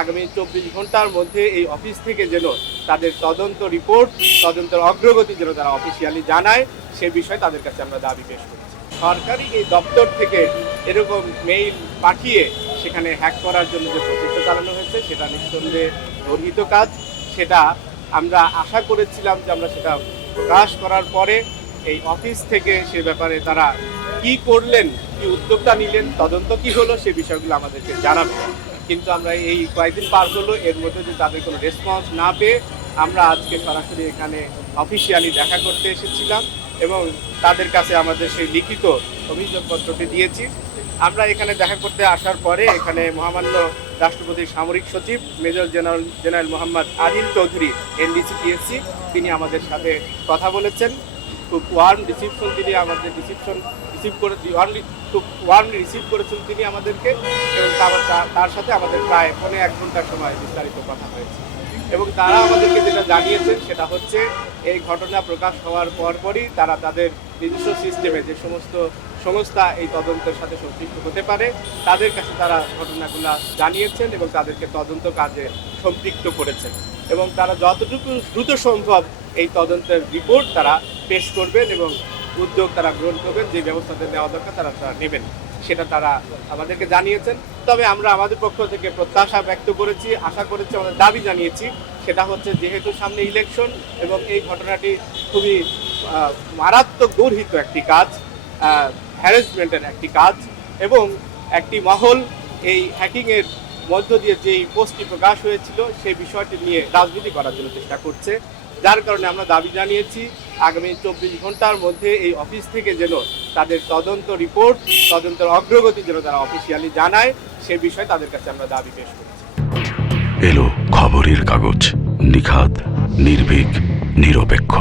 আগামী 24 ঘন্টার মধ্যে এই অফিস থেকে যেন তাদের তদন্ত রিপোর্ট, তদন্তের অগ্রগতি যেন তারা অফিসিয়ালি জানায়, সে বিষয়ে তাদের কাছে আমরা দাবি পেশ করছি। সরকারি এই দপ্তর থেকে এরকম মেইল পাঠিয়ে সেখানে হ্যাক করার জন্য যে প্রচেষ্টা চালানো হয়েছে সেটা নিঃসন্দেহে গর্হিত কাজ। সেটা আমরা আশা করেছিলাম যে আমরা সেটা প্রকাশ করার পরে এই অফিস থেকে সে ব্যাপারে তারা কি করলেন, কি উদ্যোগটা নিলেন, তদন্ত কি হলো, সে বিষয়গুলো আমাদেরকে জানাবে। কিন্তু আমরা এই কয়েকদিন পার হলো, এর মধ্যে যে তাদের কোনো রেসপন্স না পেয়ে আমরা আজকে সরাসরি এখানে অফিসিয়ালি দেখা করতে এসেছিলাম এবং তাদের কাছে আমাদের সেই লিখিত অভিযোগপত্রটি দিয়েছি। আমরা এখানে দেখা করতে আসার পরে এখানে মহামান্য রাষ্ট্রপতির সামরিক সচিব major general Mohammad Adil Chowdhury NDC-PSC তিনি আমাদের সাথে কথা বলেছেন। খুব ওয়ার্ম রিসিপশন তিনি আমাদের খুব ওয়ার্মলি রিসিভ করেছেন তিনি আমাদেরকে, এবং তার সাথে আমাদের প্রায় 1.5 ঘন্টার সময় বিস্তারিত কথা হয়েছে। এবং তারা আমাদেরকে যেটা জানিয়েছেন সেটা হচ্ছে এই ঘটনা প্রকাশ হওয়ার পরপরই তারা তাদের নিজস্ব সিস্টেমে যে সমস্ত সংস্থা এই তদন্তের সাথে সম্পৃক্ত হতে পারে তাদের কাছে তারা ঘটনাগুলো জানিয়েছেন এবং তাদেরকে তদন্ত কাজে সম্পৃক্ত করেছেন, এবং তারা যতটুকু দ্রুত সম্ভব এই তদন্তের রিপোর্ট তারা পেশ করবেন এবং উদ্যোগ তারা গ্রহণ করবেন, যে ব্যবস্থাতে নেওয়া দরকার তারা নেবেন, সেটা তারা আমাদেরকে জানিয়েছেন। তবে আমরা আমাদের পক্ষ থেকে প্রত্যাশা ব্যক্ত করেছি, আশা করেছি, আমাদের দাবি জানিয়েছি, সেটা হচ্ছে যেহেতু সামনে ইলেকশন এবং এই ঘটনাটি খুবই মারাত্মক গর্হিত একটি কাজ, হ্যারাসমেন্টের একটি কাজ, এবং একটি মহল এই হ্যাকিংয়ের মধ্য দিয়ে যেই পোস্টটি প্রকাশ হয়েছিল সেই বিষয়টি নিয়ে রাজনীতি করার জন্য চেষ্টা করছে, যার কারণে আমরা দাবি জানিয়েছি আগামী 24 ঘন্টার মধ্যে এই অফিস থেকে যেন তাদের তদন্ত রিপোর্ট, তদন্তের অগ্রগতি যেন তারা অফিসিয়ালি জানায়, সে বিষয়ে তাদের কাছে আমরা দাবি পেশ করছি। এলো খবরের কাগজ, নিখাত, নির্ভীক, নিরপেক্ষ।